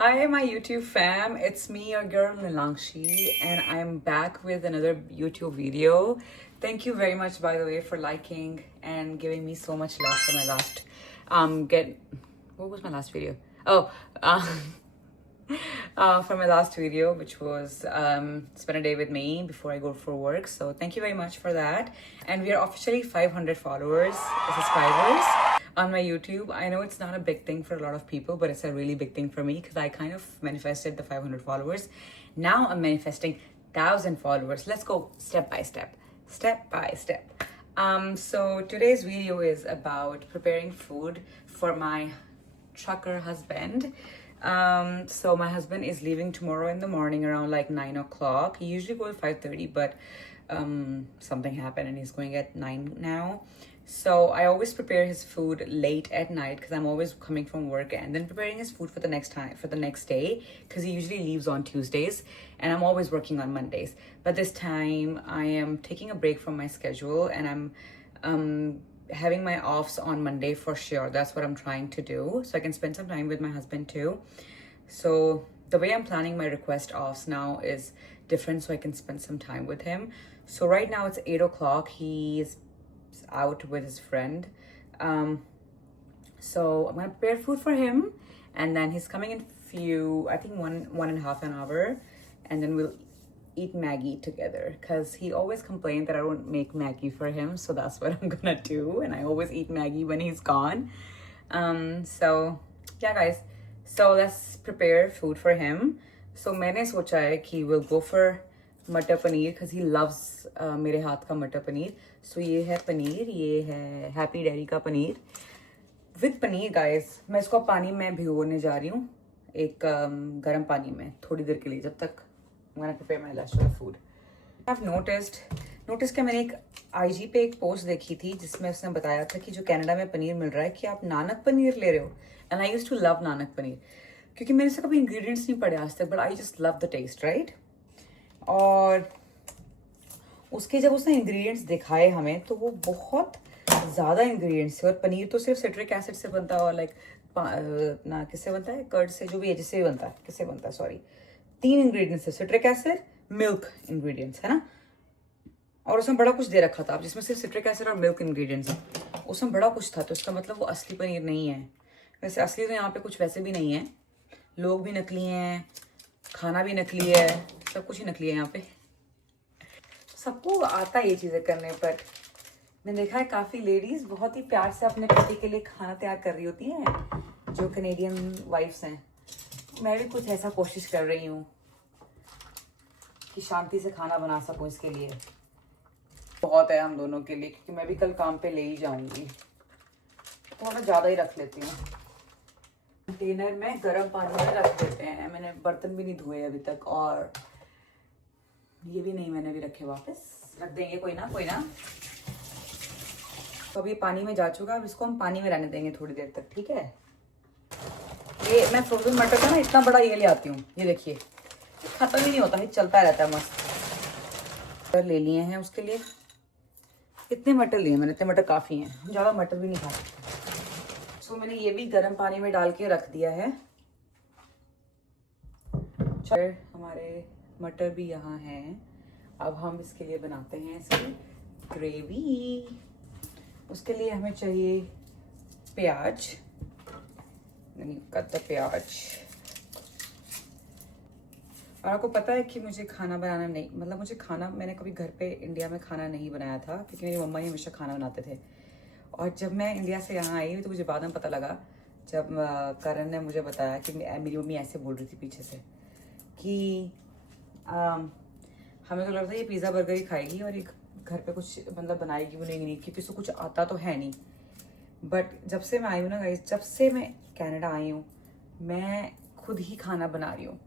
Hi, my YouTube fam. It's me, your girl Nilangshi, and I'm back with another YouTube video. Thank you very much, by the way, for liking and giving me so much love for my last what was my last video? Oh, for my last video, which was spend a day with me before I go for work. So thank you very much for that. And we are officially 500 followers, subscribers on my YouTube. I know it's not a big thing for a lot of people, but it's a really big thing for me because I kind of manifested the 500 followers. Now I'm manifesting 1,000 followers. Let's go step by step, step by step. So today's video is about preparing food for my trucker husband. So my husband is leaving tomorrow in the morning around like 9 o'clock. He usually goes at 5:30, but something happened and he's going at 9 now. So I always prepare his food late at night because I'm always coming from work and then preparing his food for the next day because he usually leaves on Tuesdays and I'm always working on Mondays. But this time I am taking a break from my schedule and I'm having my offs on Monday for sure. That's what I'm trying to do so I can spend some time with my husband too. So the way I'm planning my request offs now is different so I can spend some time with him. So right now it's 8 o'clock. He's out with his friend. So I'm gonna prepare food for him and then he's coming in I think one and a half an hour, and then we'll eat Maggie together because he always complained that I don't make Maggie for him, so that's what I'm gonna do, and I always eat Maggie when he's gone. So yeah guys, so let's prepare food for him. So मैंने सोचा है कि we'll go for मटर paneer because he loves मेरे हाथ का मटर paneer. So ये है पनीर, ये है हैप्पी डेयरी का पनीर विद पनीर गाइस. मैं इसको पानी में भिगोने जा रही हूँ एक गर्म पानी में थोड़ी देर के लिए, जब तक I'm gonna prepare my leftover food. I've noticed कि मैंने एक IG पे एक पोस्ट देखी थी जिसमें उसने बताया था कि जो कनाडा में पनीर मिल रहा है कि आप नानक पनीर ले रहे हो. And I used to love Nanak paneer क्योंकि मेरे से कभी इंग्रेडिएंट्स नहीं पड़े आज तक, but I just love the taste, right. और उसके जब उसने इंग्रेडिएंट्स दिखाए हमें तो वो बहुत ज़्यादा इंग्रेडिएंट्स थे, और पनीर तो सिर्फ सिट्रिक एसिड से बनता है और लाइक ना किससे बनता है, कर्ड से, जो भी है जिससे भी बनता है, किससे बनता है सॉरी, 3 इंग्रेडिएंट्स है, सिट्रिक एसिड, मिल्क इंग्रेडिएंट्स है ना. और उसमें बड़ा कुछ दे रखा था, अब जिसमें सिर्फ सिट्रिक एसिड और मिल्क इंग्रेडिएंट्स है उसमें बड़ा कुछ था, तो इसका मतलब वो असली पनीर नहीं है. वैसे असली तो यहाँ पे कुछ वैसे भी नहीं है, लोग भी नकली हैं, खाना भी नकली है, सब कुछ ही नकली है यहाँ पे. सबको आता है ये चीज़ें करने, पर मैंने देखा है काफ़ी लेडीज़ बहुत ही प्यार से अपने पति के लिए खाना तैयार कर रही होती हैं जो कैनेडियन वाइफ्स हैं. मैं भी कुछ ऐसा कोशिश कर रही हूँ कि शांति से खाना बना सकूँ. इसके लिए बहुत है हम दोनों के लिए, क्योंकि मैं भी कल काम पे ले ही जाऊँगी, थोड़ा ज़्यादा ही रख लेती हूँ. कंटेनर में गर्म पानी में रख देते हैं. मैंने बर्तन भी नहीं धोए अभी तक, और ये भी नहीं मैंने भी रखे, वापस रख देंगे, कोई ना. तो अब ये पानी में जा चुका है, अब इसको हम पानी में रहने देंगे थोड़ी देर तक, ठीक है. ये मैं फ्रोजन मटर का ना इतना बड़ा ये ले आती हूँ, ये देखिए खत्म ही नहीं होता है, चलता रहता है मस्त. ले लिए हैं उसके लिए, इतने मटर लिए मैंने, इतने मटर काफ़ी हैं, ज़्यादा मटर भी नहीं खा सकते. सो मैंने ये भी गर्म पानी में डाल के रख दिया है. हमारे मटर भी यहाँ हैं. अब हम इसके लिए बनाते हैं इसकी ग्रेवी. उसके लिए हमें चाहिए प्याज, कद्दा प्याज. और आपको पता है कि मुझे खाना बनाना नहीं, मतलब मुझे खाना, मैंने कभी घर पे इंडिया में खाना नहीं बनाया था क्योंकि मेरी मम्मा ही हमेशा खाना बनाते थे. और जब मैं इंडिया से यहाँ आई तो मुझे बाद में पता लगा, जब करण ने मुझे बताया कि मेरी मम्मी ऐसे बोल रही थी पीछे से कि हमें तो लगता है ये पिज़्ज़ा बर्गर ही खाएगी और एक घर पे कुछ मतलब बनाएगी वो नहीं, क्योंकि उसको कुछ आता तो है नहीं. बट जब से मैं आई हूँ ना गाइस, जब से मैं कनाडा आई हूँ मैं खुद ही खाना बना रही हूँ.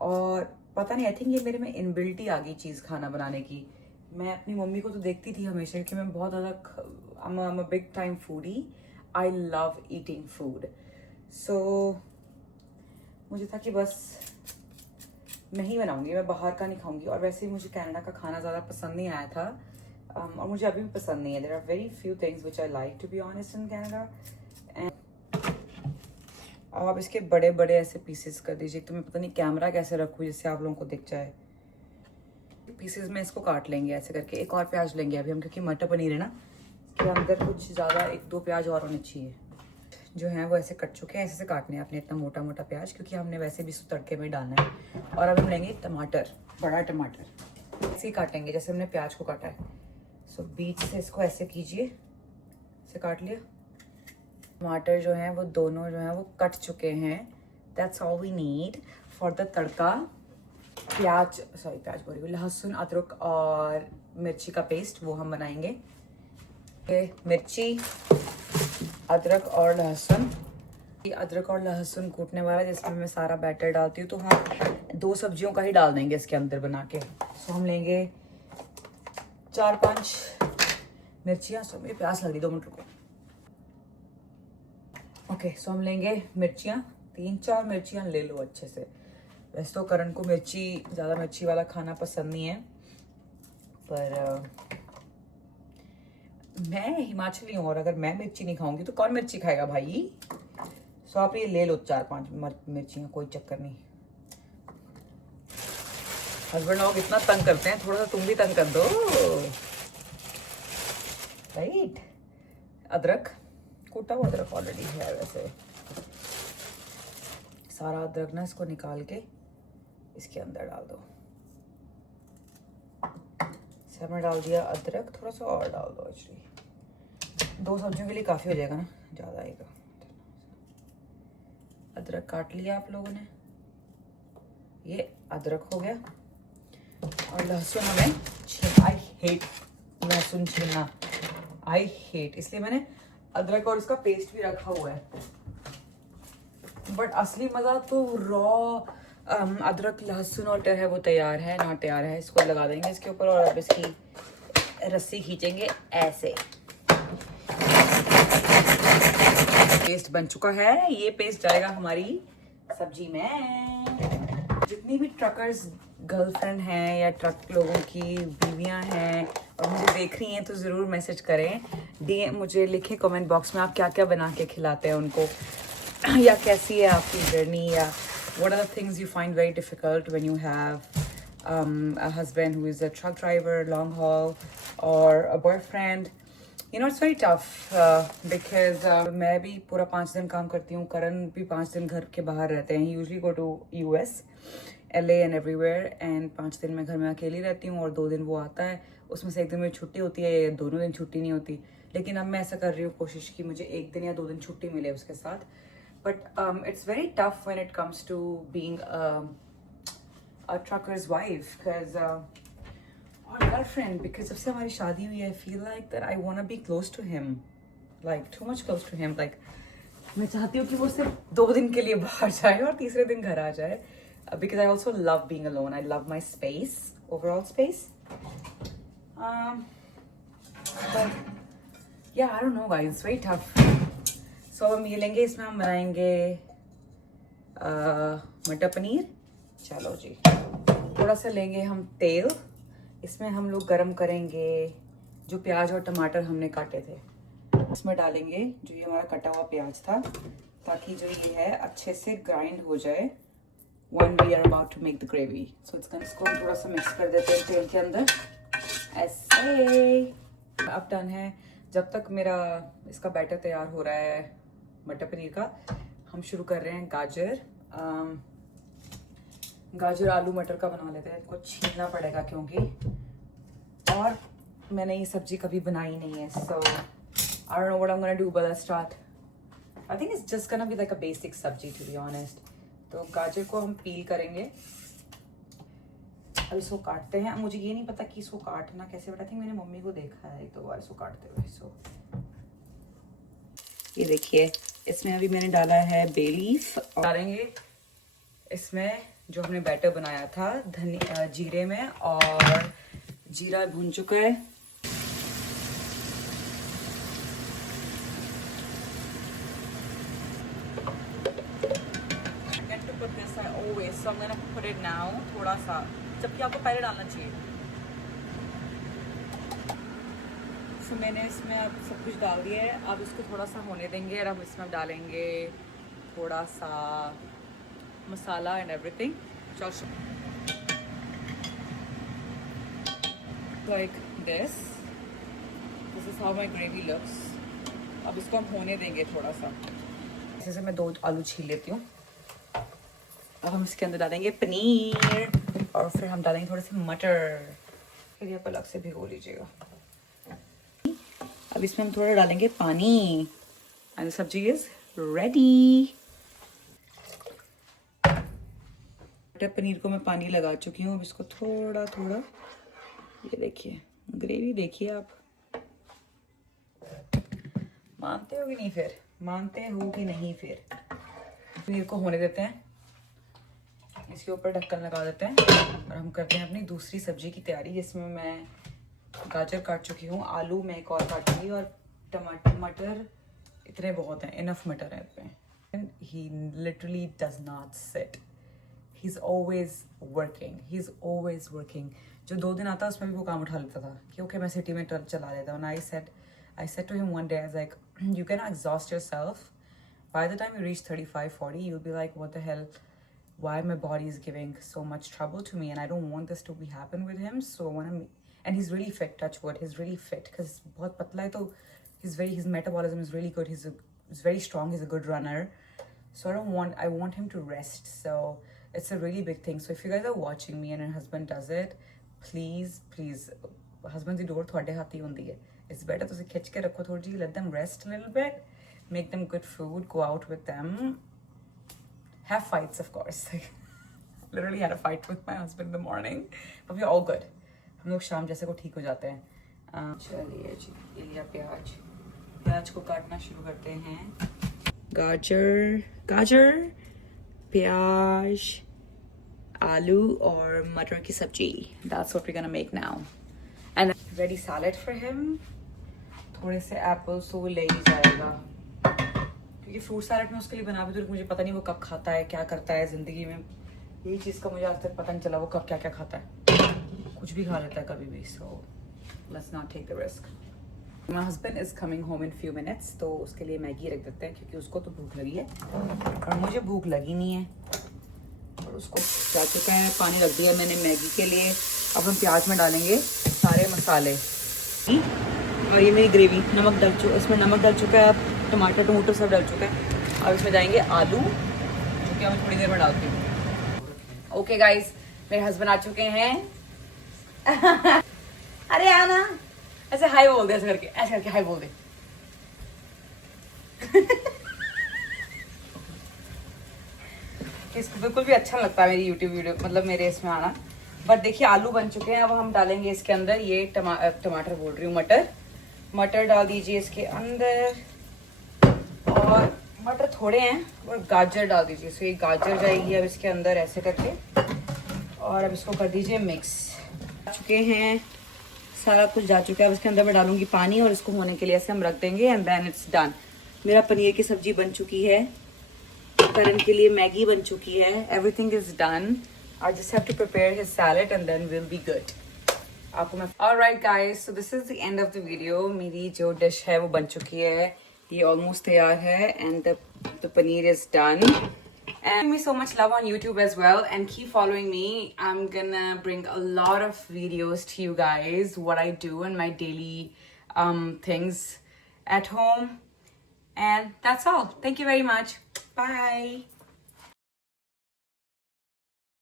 और पता नहीं, आई थिंक ये मेरे में इनबिल्ट ही आ गई चीज़ खाना बनाने की. मैं अपनी मम्मी को तो देखती थी हमेशा कि मैं बहुत ज़्यादा, I'm a big time foodie. I love eating food. So मुझे था कि बस मैं ही बनाऊंगी, मैं बाहर का नहीं खाऊंगी. और वैसे ही मुझे कनाडा का खाना ज़्यादा पसंद नहीं आया था, और मुझे अभी भी पसंद नहीं है. There are very few things which I like, to be honest, in Canada. आप इसके बड़े बड़े ऐसे पीसेस कर दीजिए। तो मैं पता नहीं कैमरा कैसे रखूँ जिससे आप लोगों को दिख जाए। पीसेस में इसको काट लेंगे ऐसे करके। एक और प्याज लेंगे अभी हम, क्योंकि मटर पनीर है ना, इसके अंदर कुछ ज़्यादा 1-2 प्याज और होने चाहिए। जो है वो ऐसे कट चुके हैं, ऐसे से काटने हैं अपने इतना मोटा मोटा प्याज, क्योंकि हमने वैसे भी इसको तड़के में डालना है। और अब हम लेंगे टमाटर, बड़ा टमाटर ऐसे ही काटेंगे जैसे हमने प्याज को काटा है। सो बीच से इसको ऐसे कीजिए, ऐसे काट लिया। टमाटर जो है वो दोनों जो है वो कट चुके हैं। That's all we need for the tadka. प्याज बोल रही हूँ, लहसुन अदरक और मिर्ची का पेस्ट वो हम बनाएंगे। मिर्ची, अदरक और लहसुन, अदरक और लहसुन कूटने वाला जिसमें मैं सारा बैटर डालती हूँ। तो हम 2 सब्जियों का ही डाल देंगे इसके अंदर बना के। सो हम लेंगे 4-5 मिर्चियाँ। सो मेरी प्यास लग रही, 2 मिनट रुको। ओके, सो हम लेंगे मिर्चियाँ, 3-4 मिर्चियाँ ले लो अच्छे से। वैसे तो करण को ज़्यादा मिर्ची वाला खाना पसंद नहीं है, पर मैं हिमाचली हूँ और अगर मैं मिर्ची नहीं खाऊंगी तो कौन मिर्ची खाएगा भाई। सो आप ये ले लो 4-5 मिर्चियाँ, कोई चक्कर नहीं। हस्बैंड लोग इतना तंग करते हैं, थोड़ा सा तुम भी तंग कर दो, राइट। अदरक, कूटा हुआ अदरक ऑलरेडी है वैसे। सारा अदरक ना इसको निकाल के इसके अंदर डाल दो। हमने डाल दिया अदरक, थोड़ा सा और डाल दो। एक्चुअली 2 सब्जियों के लिए काफ़ी हो जाएगा ना, ज़्यादा आएगा। अदरक काट लिया आप लोगों ने, ये अदरक हो गया। और लहसुन हमें आई हेट लहसुन छीलना, आई हेट, इसलिए मैंने अदरक और इसका पेस्ट भी रखा हुआ है। बट असली मज़ा तो रॉ अदरक लहसुन और है वो तैयार है ना, तैयार है। इसको लगा देंगे इसके ऊपर और अब इसकी रस्सी खींचेंगे ऐसे। पेस्ट बन चुका है, ये पेस्ट जाएगा हमारी सब्जी में। जितनी भी ट्रकर्स गर्लफ्रेंड हैं या ट्रक लोगों की बीवियां हैं और मुझे देख रही हैं तो ज़रूर मैसेज करें, DM मुझे लिखें कमेंट बॉक्स में आप क्या क्या बना के खिलाते हैं उनको, या कैसी है आपकी जर्नी, या what are the things you find very difficult when you have a husband who is a truck driver, long haul, or a boyfriend. You know, it's very tough because मैं भी पूरा 5 दिन काम करती हूँ, करण भी 5 दिन घर के बाहर रहते हैं। usually go to US, LA and everywhere, and 5 दिन मैं घर में अकेली रहती हूँ और 2 दिन वो आता है। उसमें से 1 दिन मेरी छुट्टी होती है, या दोनों दिन छुट्टी नहीं होती। लेकिन अब मैं ऐसा कर रही हूँ कोशिश कि मुझे 1 दिन या 2 दिन छुट्टी मिले उसके साथ। But it's very tough when it comes to being a trucker's wife, because or girlfriend, because जब से हमारी शादी हुई है, I feel like that I want to be close to him, like too much close to him. Like मैं चाहती हूँ कि वो सिर्फ 2 दिन के लिए बाहर जाए और तीसरे दिन घर आ जाए, because I also love being alone. I love my space, overall space. But yeah, I don't know guys, it's very tough. सो हम ये लेंगे, इसमें हम बनाएंगे मटर पनीर। चलो जी, थोड़ा सा लेंगे हम तेल, इसमें हम लोग गरम करेंगे जो प्याज और टमाटर हमने काटे थे, इसमें डालेंगे जो ये हमारा कटा हुआ प्याज था, ताकि जो ये है अच्छे से ग्राइंड हो जाए when we are about to make the gravy. So इसको हम थोड़ा सा मिक्स कर देते हैं तेल के अंदर ऐसे। अब डन है। जब तक मेरा इसका बैटर तैयार हो रहा है मटर पनीर का, हम शुरू कर रहे हैं गाजर आलू मटर का बना लेते हैं। इसको छीलना पड़ेगा क्योंकि, और मैंने ये सब्जी कभी बनाई नहीं है। So I don't know what I am gonna do, but let's start. I think it's just gonna be like a basic sabzi to be honest. तो गाजर को हम पील करेंगे, अब इसको काटते हैं। मुझे ये नहीं पता कि इसको काटना कैसे, बट आई थिंक मैंने मम्मी को देखा है 1-2 बार इसको काटते हुए। सो ये देखिए, इसमें अभी मैंने डाला है बे लीफ, डालेंगे इसमें जो हमने बैटर बनाया था जीरे में, और जीरा भून चुका है। So I'm gonna put it now, थोड़ा सा, जबकि आपको पहले डालना चाहिए। So मैंने इसमें अब सब कुछ डाल दिया है, अब इसको थोड़ा सा होने देंगे और हम इसमें डालेंगे थोड़ा सा masala and everything. Like this. This is how my gravy looks. अब इसको हम होने देंगे थोड़ा सा. इसे से मैं 2 आलू छील लेती हूँ. अब हम इसके अंदर डालेंगे पनीर और फिर हम डालेंगे थोड़े से मटर. फिर ये आप अलग से भिगो लीजिएगा. अब इसमें हम थोड़ा डालेंगे पानी. एंड सब्जी इज रेडी. पनीर को मैं पानी लगा चुकी हूँ. अब इसको थोड़ा थोड़ा, ये देखिए ग्रेवी देखिए आप. मानते हो कि नहीं? फिर मानते हो कि नहीं? फिर पनीर को होने देते हैं. इसके ऊपर ढक्कन लगा देते हैं और हम करते हैं अपनी दूसरी सब्जी की तैयारी. जिसमें मैं गाजर काट चुकी हूँ, आलू मैं एक और काटूंगी और टमाटर. मटर इतने बहुत हैं, इनफ मटर है इसमें. He literally does not sit. He is always working. जो 2 दिन आता उसमें भी वो काम उठा लेता था कि ओके मैं सिटी में चला लेता हूँ. I said to him one day, I was like, you cannot exhaust yourself. By the time you reach 35, 40, you'll be like, what the hell? Why my body is giving so much trouble to me, and I don't want this to be happen with him. So I want to, and he's really fit. Touch wood, he's really fit because बहुत पतला है तो his metabolism is really good. He's very strong. He's a good runner. So I want him to rest. So it's a really big thing. So if you guys are watching me and your husband does it, please, husband की door थोड़े हाथ ही होंदी है. It's better to खिंच के रखो थोड़ी जी. Let them rest a little bit. Make them good food. Go out with them. Have fights, of course. Literally had a fight with my husband in the morning. But we're all good. हम लोग शाम जैसे को ठीक हो जाते हैं. चलिए जी, ये लिया प्याज. प्याज को काटना शुरू करते हैं. गाजर, प्याज, आलू और मटर की सब्जी. That's what we're gonna make now. And ready salad for him. थोड़े से एप्पल्स तो वो ले ही जाएगा क्योंकि फ्रूट सैलेड में उसके लिए बना भी तो मुझे पता नहीं वो कब खाता है, क्या करता है ज़िंदगी में. यही चीज़ का मुझे आज तक पता नहीं चला वो कब क्या क्या खाता है. कुछ भी खा लेता है कभी भी. So let's not take the risk. My husband is coming home in few minutes, तो उसके लिए मैगी रख देते हैं क्योंकि उसको तो भूख लगी है और मुझे भूख लगी नहीं है. और उसको जा चुका है, पानी रख दिया मैंने मैगी के लिए. अब हम प्याज में डालेंगे सारे मसाले और ये मेरी ग्रेवी. इसमें नमक डल चुका है, टमाटर सब डल चुका है. अब इसमें जाएंगे आलू जो कि मैं थोड़ी देर में डालती हूँ. ओके गाइस, मेरे हस्बैंड आ चुके हैं. अरे आना, ऐसे हाय बोल दे. ऐसे करके हाय बोल दे. इसको बिल्कुल भी अच्छा लगता है मेरी यूट्यूब वीडियो, मतलब मेरे इसमें आना. बट देखिए आलू बन चुके हैं. अब हम डालेंगे इसके अंदर ये टमाटर बोल रही हूँ, मटर डाल दीजिए इसके अंदर. और मटर थोड़े हैं और गाजर डाल दीजिए. सो ये गाजर जाएगी अब इसके अंदर ऐसे करके. और अब इसको कर दीजिए मिक्स. आ चुके हैं, सारा कुछ जा चुका है. अब इसके अंदर मैं डालूंगी पानी और इसको होने के लिए ऐसे हम रख देंगे. And then it's done. मेरा पनीर की सब्जी बन चुकी है. करण के लिए मैगी बन चुकी है. Everything is done. I just have to prepare his salad and then we'll be good. Alright guys, so this is the end of the video. मेरी जो dish है वो बन चुकी है. ये almost तैयार है and the paneer is done. And give me so much love on YouTube as well and keep following me. I'm gonna bring a lot of videos to you guys, what I do and my daily things at home. And that's all. Thank you very much. Bye.